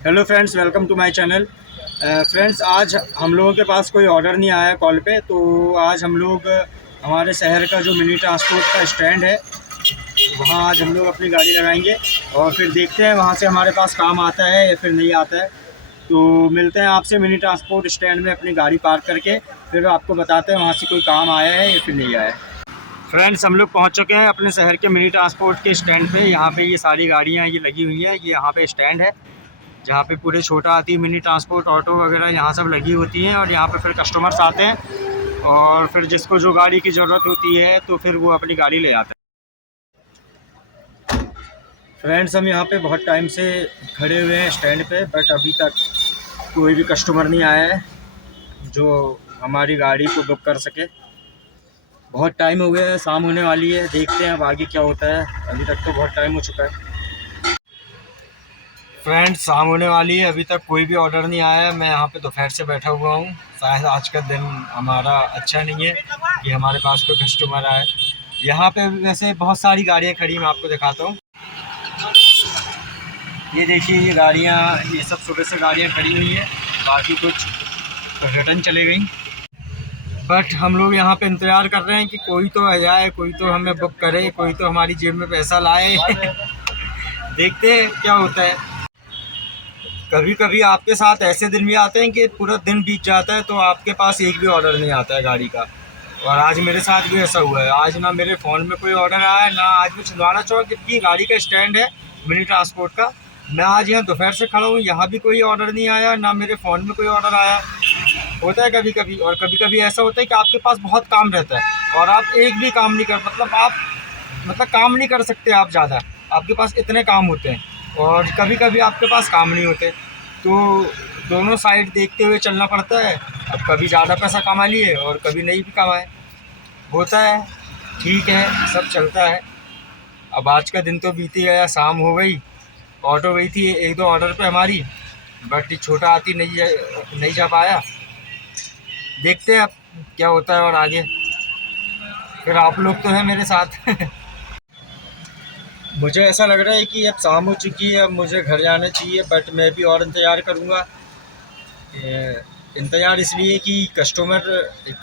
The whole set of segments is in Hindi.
Hello friends, welcome to my channel. Friends, आज हम लोगों के पास कोई ऑर्डर नहीं आया है कॉल पे, तो आज हम लोग हमारे शहर का जो मिनी ट्रांसपोर्ट का स्टैंड है वहाँ आज हम लोग अपनी गाड़ी लगाएंगे और फिर देखते हैं वहाँ से हमारे पास काम आता है या फिर नहीं आता है। तो मिलते हैं आपसे मिनी ट्रांसपोर्ट स्टैंड में अपनी गाड़ी पार्क करके, फिर आपको बताते हैं वहाँ से कोई काम आया है या फिर नहीं आया है। फ्रेंड्स, हम लोग पहुँच चुके हैं अपने शहर के मिनी ट्रांसपोर्ट के स्टैंड पे। यहाँ पे ये सारी गाड़ियाँ ये लगी हुई हैं, ये यहाँ पे स्टैंड है जहाँ पे पूरे छोटा आती है मिनी ट्रांसपोर्ट, ऑटो वगैरह यहाँ सब लगी होती हैं और यहाँ पे फिर कस्टमर्स आते हैं और फिर जिसको जो गाड़ी की ज़रूरत होती है तो फिर वो अपनी गाड़ी ले आता है। फ्रेंड्स, हम यहाँ पे बहुत टाइम से खड़े हुए हैं स्टैंड पे, बट अभी तक कोई भी कस्टमर नहीं आया है जो हमारी गाड़ी को बुक कर सके। बहुत टाइम हो गया है, शाम होने वाली है, देखते हैं अब आगे क्या होता है। अभी तक तो बहुत टाइम हो चुका है। फ्रेंड्स, शाम होने वाली है, अभी तक कोई भी ऑर्डर नहीं आया है। मैं यहाँ पे दोपहर से बैठा हुआ हूँ। शायद आज का दिन हमारा अच्छा नहीं है कि हमारे पास कोई कस्टमर आए। यहाँ पे वैसे बहुत सारी गाड़ियाँ खड़ी, मैं आपको दिखाता हूँ। ये देखिए, ये गाड़ियाँ, ये सब सुबह से गाड़ियाँ खड़ी हुई हैं, बाकी कुछ रिटर्न चले गई। बट हम लोग यहाँ पे इंतज़ार कर रहे हैं कि कोई तो आ जाए, कोई तो हमें बुक करे, कोई तो हमारी जेब में पैसा लाए। देखते हैं क्या होता है। कभी कभी आपके साथ ऐसे दिन भी आते हैं कि पूरा दिन बीत जाता है तो आपके पास एक भी ऑर्डर नहीं आता है गाड़ी का। और आज मेरे साथ भी ऐसा हुआ है। आज ना मेरे फ़ोन में कोई ऑर्डर आया है, ना आज मैं छिंदवाड़ा चौक की गाड़ी का स्टैंड है मिनी ट्रांसपोर्ट का, मैं आज यहाँ दोपहर से खड़ा हूँ, यहाँ भी कोई ऑर्डर नहीं आया, ना मेरे फ़ोन में कोई ऑर्डर आया। होता है कभी कभी, और कभी कभी ऐसा होता है कि आपके पास बहुत काम रहता है और आप एक भी काम नहीं कर, मतलब काम नहीं कर सकते आप ज़्यादा, आपके पास इतने काम होते हैं। और कभी कभी आपके पास काम नहीं होते, तो दोनों साइड देखते हुए चलना पड़ता है। अब कभी ज़्यादा पैसा कमा लिए और कभी नहीं भी कमाए, होता है, ठीक है, सब चलता है। अब आज का दिन तो बीत ही गया, शाम हो गई। ऑटो गई थी एक दो ऑर्डर पे हमारी, बट छोटा हाथी नहीं जा पाया। देखते हैं अब क्या होता है और आगे फिर आप लोग तो हैं मेरे साथ। मुझे ऐसा लग रहा है कि अब शाम हो चुकी है, अब मुझे घर जाना चाहिए, बट मैं भी और इंतज़ार करूँगा। इंतज़ार इसलिए कि कस्टमर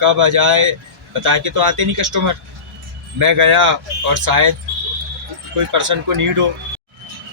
कब आ जाए, बता के तो आते नहीं कस्टमर। मैं गया और शायद कोई पर्सन को नीड हो।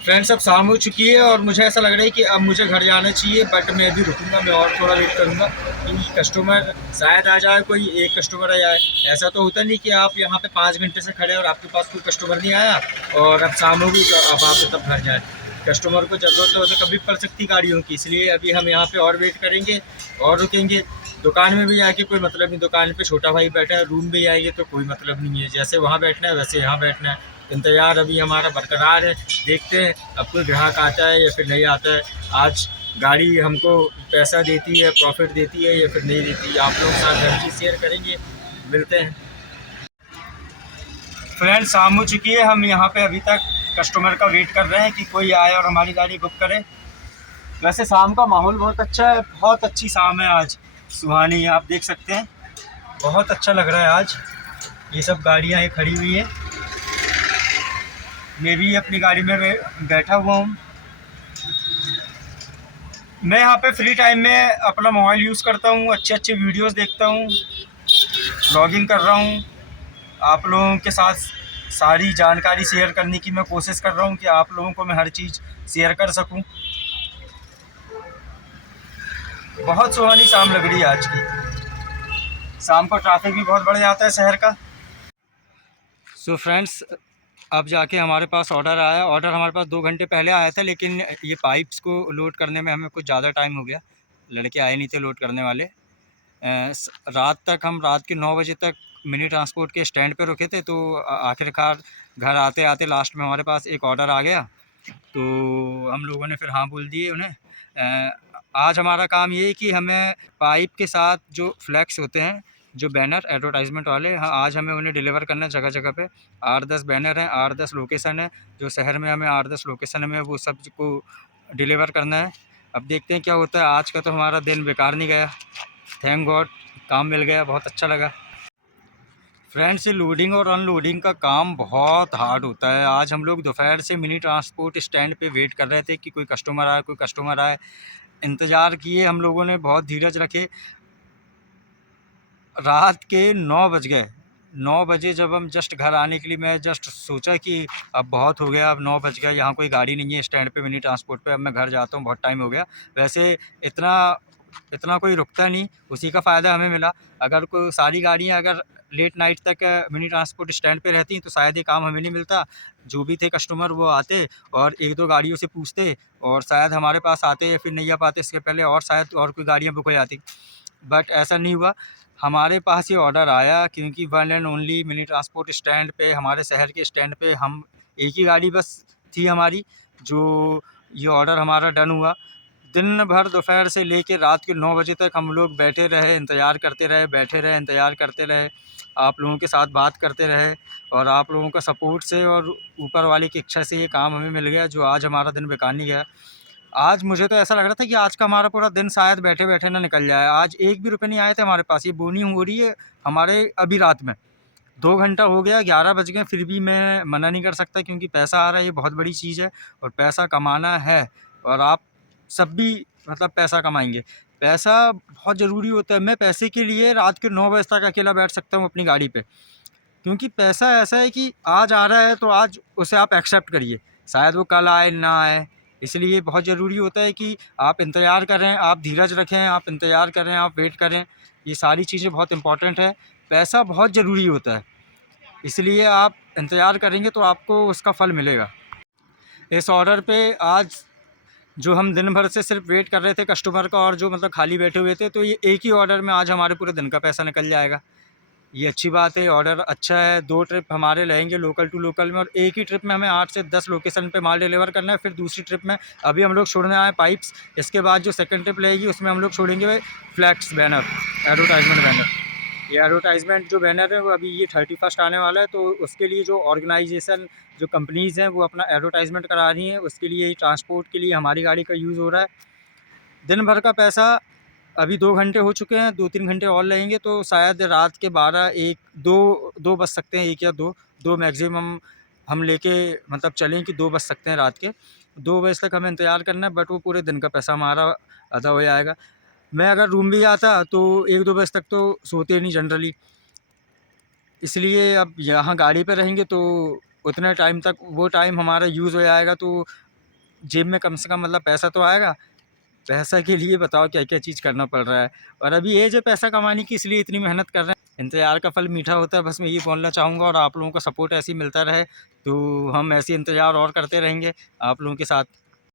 फ्रेंड्स, अब शाम हो चुकी है और मुझे ऐसा लग रहा है कि अब मुझे घर जाना चाहिए, बट मैं अभी रुकूंगा, मैं और थोड़ा वेट करूंगा कि कस्टमर शायद आ जाए, कोई एक कस्टमर आ जाए। ऐसा तो होता नहीं कि आप यहाँ पे 5 घंटे से खड़े और आपके पास कोई कस्टमर नहीं आया और अब शाम होगी तो अब आप तब घर जाए। कस्टमर को ज़रूरत हो तो कभी पड़ सकती गाड़ियों की, इसलिए अभी हम यहाँ पे और वेट करेंगे और रुकेंगे। दुकान में भी जाके कोई मतलब नहीं, दुकान पे छोटा भाई बैठा है, रूम भी आएंगे तो कोई मतलब नहीं है, जैसे वहाँ बैठना है वैसे यहाँ बैठना है। इंतज़ार अभी हमारा बरकरार है, देखते हैं अब कोई ग्राहक आता है या फिर नहीं आता है। आज गाड़ी हमको पैसा देती है, प्रॉफिट देती है या फिर नहीं देती है, आप लोग साथ हर चीज़ शेयर करेंगे। मिलते हैं। फ्रेंड्स, शाम हो चुकी है, हम यहाँ पे अभी तक कस्टमर का वेट कर रहे हैं कि कोई आए और हमारी गाड़ी बुक करे। वैसे शाम का माहौल बहुत अच्छा है, बहुत अच्छी शाम है आज, सुहानी है, आप देख सकते हैं, बहुत अच्छा लग रहा है आज। ये सब गाड़ियाँ ये खड़ी हुई हैं, मैं भी अपनी गाड़ी में बैठा हुआ हूँ। मैं यहाँ पे फ्री टाइम में अपना मोबाइल यूज़ करता हूँ, अच्छे अच्छे वीडियोस देखता हूँ, ब्लॉगिंग कर रहा हूँ। आप लोगों के साथ सारी जानकारी शेयर करने की मैं कोशिश कर रहा हूँ कि आप लोगों को मैं हर चीज़ शेयर कर सकूँ। बहुत सुहानी शाम लग रही है आज की। शाम को ट्रैफिक भी बहुत बढ़ जाता है शहर का। सो फ्रेंड्स, अब जाके हमारे पास ऑर्डर आया। ऑर्डर हमारे पास 2 घंटे पहले आया था, लेकिन ये पाइप्स को लोड करने में हमें कुछ ज़्यादा टाइम हो गया, लड़के आए नहीं थे लोड करने वाले। रात तक हम रात के 9 बजे तक मिनी ट्रांसपोर्ट के स्टैंड पे रुके थे, तो आखिरकार घर आते आते लास्ट में हमारे पास एक ऑर्डर आ गया, तो हम लोगों ने फिर हाँ बोल दिए उन्हें। आज हमारा काम ये है कि हमें पाइप के साथ जो फ्लैक्स होते हैं, जो बैनर एडवर्टाइजमेंट वाले, हाँ, आज हमें उन्हें डिलीवर करना है जगह जगह पे। 8-10 बैनर हैं, 8-10 लोकेशन है, जो शहर में हमें 8-10 लोकेशन में वो सब को डिलीवर करना है। अब देखते हैं क्या होता है। आज का तो हमारा दिन बेकार नहीं गया, थैंक गॉड, काम मिल गया, बहुत अच्छा लगा। फ्रेंड्स, लोडिंग और अनलोडिंग का काम बहुत हार्ड होता है। आज हम लोग दोपहर से मिनी ट्रांसपोर्ट स्टैंड पे वेट कर रहे थे कि कोई कस्टमर आए। इंतज़ार किए हम लोगों ने, बहुत धीरज रखे। रात के 9 बज गए। 9 बजे जब हम जस्ट घर आने के लिए, मैं जस्ट सोचा कि अब बहुत हो गया, अब 9 बज गया, यहाँ कोई गाड़ी नहीं है स्टैंड पे मिनी ट्रांसपोर्ट पे, अब मैं घर जाता हूँ, बहुत टाइम हो गया। वैसे इतना इतना कोई रुकता नहीं, उसी का फ़ायदा हमें मिला। अगर कोई सारी गाड़ियाँ अगर लेट नाइट तक मिनी ट्रांसपोर्ट स्टैंड पे रहती तो शायद ये काम हमें नहीं मिलता। जो भी थे कस्टमर वो आते और 1-2 गाड़ियों से पूछते और शायद हमारे पास आते या फिर नहीं आ पाते इसके पहले, और शायद और कोई गाड़ियाँ बुक हो जाती। बट ऐसा नहीं हुआ। हमारे पास ये ऑर्डर आया क्योंकि one and only mini transport stand पे, हमारे शहर के स्टैंड पे हम एक ही गाड़ी बस थी हमारी, जो ये ऑर्डर हमारा डन हुआ। दिन भर दोपहर से लेके रात के 9 बजे तक हम लोग बैठे रहे, इंतज़ार करते रहे, बैठे रहे, इंतज़ार करते रहे, आप लोगों के साथ बात करते रहे और आप लोगों का सपोर्ट से और ऊपर वाले की इच्छा से ये काम हमें मिल गया, जो आज हमारा दिन बेकार नहीं गया। आज मुझे तो ऐसा लग रहा था कि आज का हमारा पूरा दिन शायद बैठे-बैठे ना निकल जाए। आज एक भी रुपए नहीं आए थे हमारे पास। ये बोनी हो रही है हमारे अभी रात में। 2 घंटा हो गया, 11 बज गए, फिर भी मैं मना नहीं कर सकता क्योंकि पैसा आ रहा है, ये बहुत बड़ी चीज़ है और पैसा कमाना है और आप सब भी मतलब पैसा कमाएँगे। पैसा बहुत ज़रूरी होता है। मैं पैसे के लिए रात के 9 बजे तक अकेला बैठ सकता हूँ अपनी गाड़ी पे। क्योंकि पैसा ऐसा है कि आज आ रहा है तो आज उसे आप एक्सेप्ट करिए, शायद वो कल आए ना आए। इसलिए बहुत ज़रूरी होता है कि आप इंतज़ार करें, आप धीरज रखें, आप इंतज़ार करें, आप वेट करें। ये सारी चीज़ें बहुत इम्पोर्टेंट है। पैसा बहुत ज़रूरी होता है, इसलिए आप इंतज़ार करेंगे तो आपको उसका फल मिलेगा। इस ऑर्डर पे आज जो हम दिन भर से सिर्फ वेट कर रहे थे कस्टमर का और जो मतलब खाली बैठे हुए थे, तो ये एक ही ऑर्डर में आज हमारे पूरे दिन का पैसा निकल जाएगा। ये अच्छी बात है, ऑर्डर अच्छा है। 2 ट्रिप हमारे रहेंगे लोकल टू लोकल में और एक ही ट्रिप में हमें 8 से 10 लोकेशन पे माल डिलीवर करना है। फिर दूसरी ट्रिप में अभी हम लोग छोड़ने आए पाइप्स। इसके बाद जो सेकंड ट्रिप रहेगी उसमें हम लोग छोड़ेंगे फ्लैक्स बैनर, एडवर्टाइजमेंट बैनर। ये एडवर्टाइजमेंट जो बैनर है वो अभी ये 31st आने वाला है, तो उसके लिए जो ऑर्गेनाइजेशन, जो कंपनीज़ हैं वो अपना एडवर्टाइजमेंट करा रही हैं, उसके लिए ट्रांसपोर्ट के लिए हमारी गाड़ी का यूज़ हो रहा है। दिन भर का पैसा अभी 2 घंटे हो चुके हैं, 2-3 घंटे और लगेंगे तो शायद रात के 12, 1, 2 बज सकते हैं, 1 या 2 मैक्सिमम हम लेके मतलब चलें कि 2 बज सकते हैं रात के। 2 बजे तक हमें इंतज़ार करना है, बट वो पूरे दिन का पैसा हमारा अदा हो जाएगा। मैं अगर रूम भी आता तो 1-2 बजे तक तो सोते नहीं जनरली, इसलिए अब यहाँ गाड़ी पे रहेंगे तो उतने टाइम तक वो टाइम हमारा यूज़ हो जाएगा, तो जेब में कम से कम मतलब पैसा तो आएगा। पैसा के लिए बताओ क्या-क्या चीज़ करना पड़ रहा है और अभी एज है पैसा कमाने की, इसलिए इतनी मेहनत कर रहे हैं। इंतज़ार का फल मीठा होता है, बस मैं यही बोलना चाहूँगा और आप लोगों का सपोर्ट ऐसे ही मिलता रहे, तो हम ऐसे ही इंतज़ार और करते रहेंगे आप लोगों के साथ।